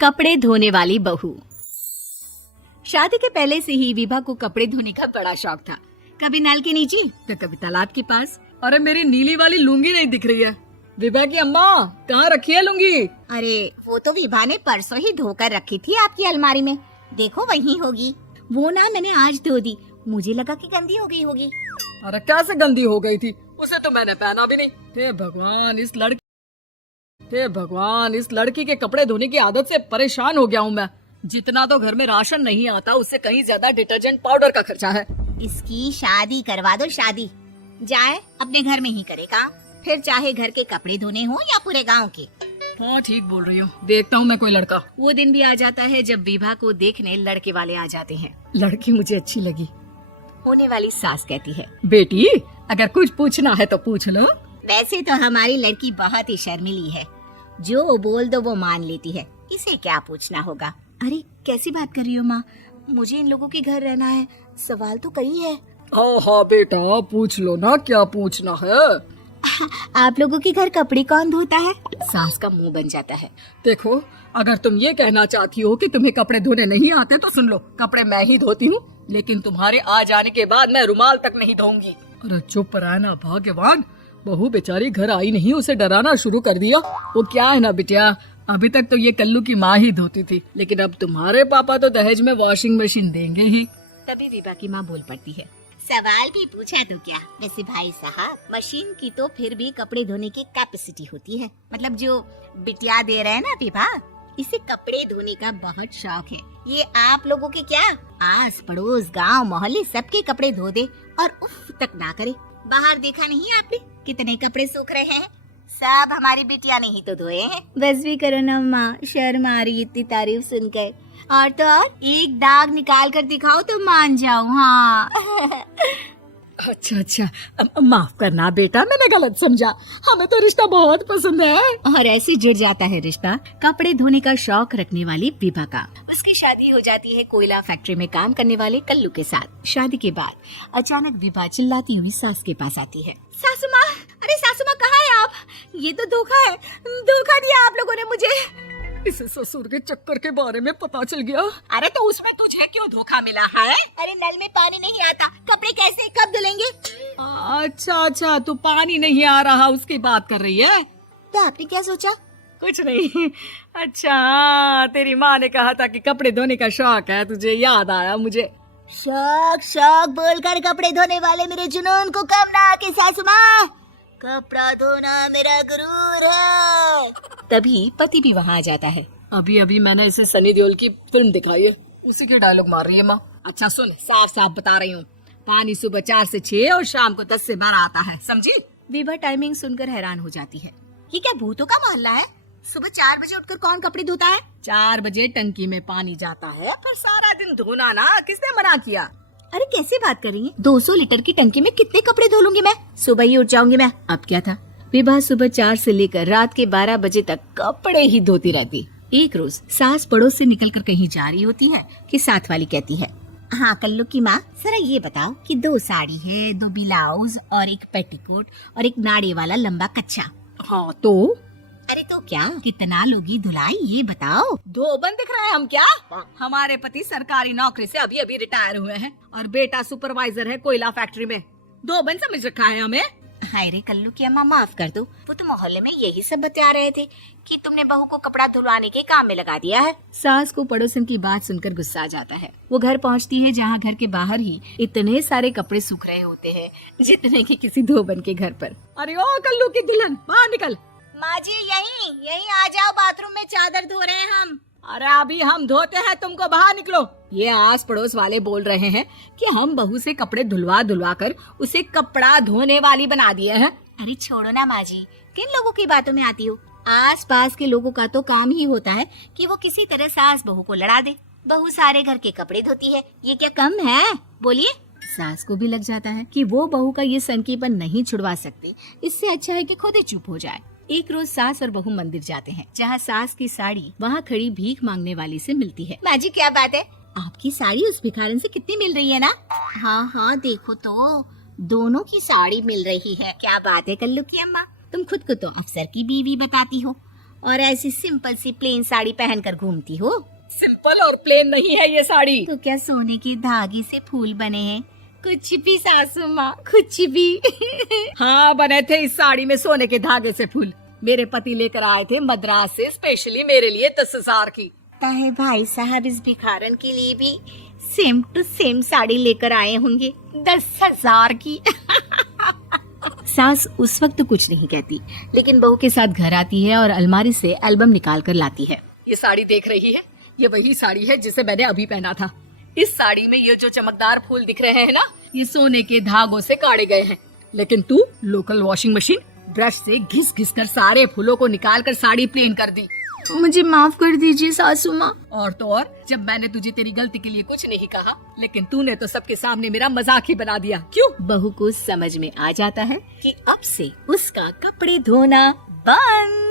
कपड़े धोने वाली बहू। शादी के पहले से ही विभा को कपड़े धोने का बड़ा शौक था। कभी नल के नीचे तो कभी तालाब के पास। अरे मेरी नीली वाली लुंगी नहीं दिख रही है। विभा की अम्मा कहाँ रखी है लुंगी? अरे वो तो विभा ने परसों ही धोकर रखी थी आपकी अलमारी में, देखो वहीं होगी। वो ना मैंने आज धो दी, मुझे लगा कि गंदी हो गई होगी। अरे कैसे गंदी हो गई थी? उसे तो मैंने पहना भी नहीं। हे भगवान, इस लड़की के कपड़े धोने की आदत से परेशान हो गया हूँ मैं। जितना तो घर में राशन नहीं आता उससे कहीं ज्यादा डिटर्जेंट पाउडर का खर्चा है। इसकी शादी करवा दो, शादी जाए अपने घर में ही करेगा, फिर चाहे घर के कपड़े धोने हो या पूरे गांव के। हाँ ठीक बोल रही हूँ, देखता हूँ मैं कोई लड़का। वो दिन भी आ जाता है जब विभा को देखने लड़के वाले आ जाते हैं। लड़की मुझे अच्छी लगी। होने वाली सास कहती है, बेटी अगर कुछ पूछना है तो पूछ लो। वैसे तो हमारी लड़की बहुत ही शर्मीली है, जो बोल दो वो मान लेती है, इसे क्या पूछना होगा। अरे कैसी बात कर रही हो माँ, मुझे इन लोगों के घर रहना है, सवाल तो कई है। हाँ बेटा पूछ लो ना, क्या पूछना है। आप लोगों के घर कपड़े कौन धोता है? सास का मुंह बन जाता है। देखो अगर तुम ये कहना चाहती हो कि तुम्हें कपड़े धोने नहीं आते तो सुन लो, कपड़े मैं ही धोती हूँ, लेकिन तुम्हारे आ जाने के बाद मैं रुमाल तक नहीं धोऊंगी। अरे चुप रहना भाग्यवान, बहू बेचारी घर आई नहीं, उसे डराना शुरू कर दिया। वो क्या है ना बिटिया, अभी तक तो ये कल्लू की माँ ही धोती थी, लेकिन अब तुम्हारे पापा तो दहेज में वॉशिंग मशीन देंगे ही। तभी विभा की माँ बोल पड़ती है, सवाल भी पूछा तो क्या, वैसे भाई साहब मशीन की तो फिर भी कपड़े धोने की कैपेसिटी होती है, मतलब जो बिटिया दे रहे हैं ना विभा, इसे कपड़े धोने का बहुत शौक है। ये आप लोगों के क्या, आस पड़ोस गांव मोहल्ले सबके कपड़े धो दे और उफ तक ना करे। बाहर देखा नहीं आपने कितने कपड़े सूख रहे हैं, सब हमारी बिटिया ने ही तो धोए हैं। बस भी करो ना माँ, शर्म आ रही इतनी तारीफ सुनकर। और तो और एक दाग निकाल कर दिखाओ तो मान जाओ। हाँ अच्छा माफ करना बेटा, मैंने गलत समझा, हमें तो रिश्ता बहुत पसंद है। और ऐसे जुड़ जाता है रिश्ता कपड़े धोने का शौक रखने वाली विभा का। उसकी शादी हो जाती है कोयला फैक्ट्री में काम करने वाले कल्लू के साथ। शादी के बाद अचानक विभा चिल्लाती हुई सास के पास आती है, सासू माँ, अरे सासू माँ कहाँ है आप? ये तो धोखा है, धोखा दिया आप लोगों ने मुझे। इसे ससुर के चक्कर के बारे में पता चल गया। अरे तो उसमें तुझे क्यों धोखा मिला है? अरे नल में पानी नहीं आता, कपड़े कैसे कब धुलेंगे? अच्छा तू पानी नहीं आ रहा उसकी बात कर रही है? तो आपने क्या सोचा? कुछ नहीं। अच्छा तेरी माँ ने कहा था कि कपड़े धोने का शौक है तुझे, याद आया मुझे। शौक बोलकर कपड़े धोने वाले मेरे जुनून को कम ना आके सासू माँ, कपड़ा धोना मेरा गुरूर है। तभी पति भी वहाँ आ जाता है। अभी मैंने इसे सनी देओल की फिल्म दिखाई है, उसी के डायलॉग मार रही है माँ। अच्छा सुन, साफ बता रही हूँ, पानी सुबह 4 से 6 और शाम को 10 से 12 आता है, समझी? विभा टाइमिंग सुनकर हैरान हो जाती है। ये क्या भूतों का मोहल्ला है? सुबह 4 बजे उठकर कौन कपड़े धोता है? 4 बजे टंकी में पानी जाता है, पर सारा दिन धोना ना, किसने मना किया? अरे कैसे बात कर रही है, 200 लीटर की टंकी में कितने कपड़े धो लूंगी मैं, सुबह ही उठ जाऊंगी मैं। अब क्या था, विभा सुबह 4 से लेकर रात के 12 बजे तक कपड़े ही धोती रहती। एक रोज सास पड़ोस से निकलकर कहीं जा रही होती है कि साथ वाली कहती है, हाँ कल्लू की माँ, जरा ये बताओ कि 2 साड़ी है, 2 ब्लाउज और एक पेटीकोट और एक नाड़े वाला लंबा कच्चा। हाँ तो? अरे तो क्या, कितना लोगी धुलाई ये बताओ। धोबन दिख रहे हैं हम क्या? हमारे पति सरकारी नौकरी से अभी रिटायर हुए हैं और बेटा सुपरवाइजर है कोयला फैक्ट्री में। धोबन समझ रखा है हमें। हाय रे कल्लू की अम्मा, माफ कर दो, वो तो मोहल्ले में यही सब बता रहे थे कि तुमने बहू को कपड़ा धुलवाने के काम में लगा दिया है। सास को पड़ोसन की बात सुनकर गुस्सा आ जाता है। वो घर पहुंचती है जहां घर के बाहर ही इतने सारे कपड़े सूख रहे होते हैं जितने कि किसी धोबन के घर पर। अरे ओ कल्लू की दुल्हन, बाहर निकल। माँ जी यहीं आ जाओ, बाथरूम में चादर धो रहे हैं हम। अरे अभी हम धोते हैं, तुमको बाहर निकलो। ये आस पड़ोस वाले बोल रहे हैं कि हम बहू से कपड़े धुलवा कर उसे कपड़ा धोने वाली बना दिए हैं। अरे छोड़ो ना माँ जी, किन लोगों की बातों में आती हो? आस पास के लोगों का तो काम ही होता है कि वो किसी तरह सास बहू को लड़ा दे। बहू सारे घर के कपड़े धोती है, ये क्या कम है? बोलिए। सास को भी लग जाता है कि वो बहू का ये सनकीपन नहीं छुड़वा सकते, इससे अच्छा है कि खुद ही चुप हो जाए। एक रोज सास और बहू मंदिर जाते हैं, जहाँ सास की साड़ी वहाँ खड़ी भीख मांगने वाली से मिलती है। माँ जी क्या बात है, आपकी साड़ी उस भिखारन से कितनी मिल रही है ना? हाँ देखो तो दोनों की साड़ी मिल रही है। क्या बात है कल्लू की अम्मा, तुम खुद को तो अफसर की बीवी बताती हो, और ऐसी सिंपल सी प्लेन साड़ी पहनकर घूमती हो। सिंपल और प्लेन नहीं है ये साड़ी। तो क्या सोने के धागे से फूल बने हैं? कुछ भी सासू माँ, कुछ भी। हाँ, बने थे इस साड़ी में सोने के धागे से फूल। मेरे पति लेकर आए थे मद्रास से स्पेशली मेरे लिए 10,000 की। ताहे भाई साहब इस भिखारन के लिए भी सेम टू सेम साड़ी लेकर आए होंगे 10,000 की। सास उस वक्त कुछ नहीं कहती, लेकिन बहू के साथ घर आती है और अलमारी से एल्बम निकाल कर लाती है। ये साड़ी देख रही है, ये वही साड़ी है जिसे मैंने अभी पहना था। इस साड़ी में ये जो चमकदार फूल दिख रहे हैं ना, ये सोने के धागों से काटे गए हैं। लेकिन तू लोकल वॉशिंग मशीन ब्रश से घिस घिस कर सारे फूलों को निकाल कर साड़ी प्लेन कर दी। मुझे माफ कर दीजिए सासू माँ। और तो और, जब मैंने तुझे तेरी गलती के लिए कुछ नहीं कहा, लेकिन तूने तो सबके सामने मेरा मजाक ही बना दिया। क्यों? बहू को समझ में आ जाता है कि अब से उसका कपड़े धोना बंद।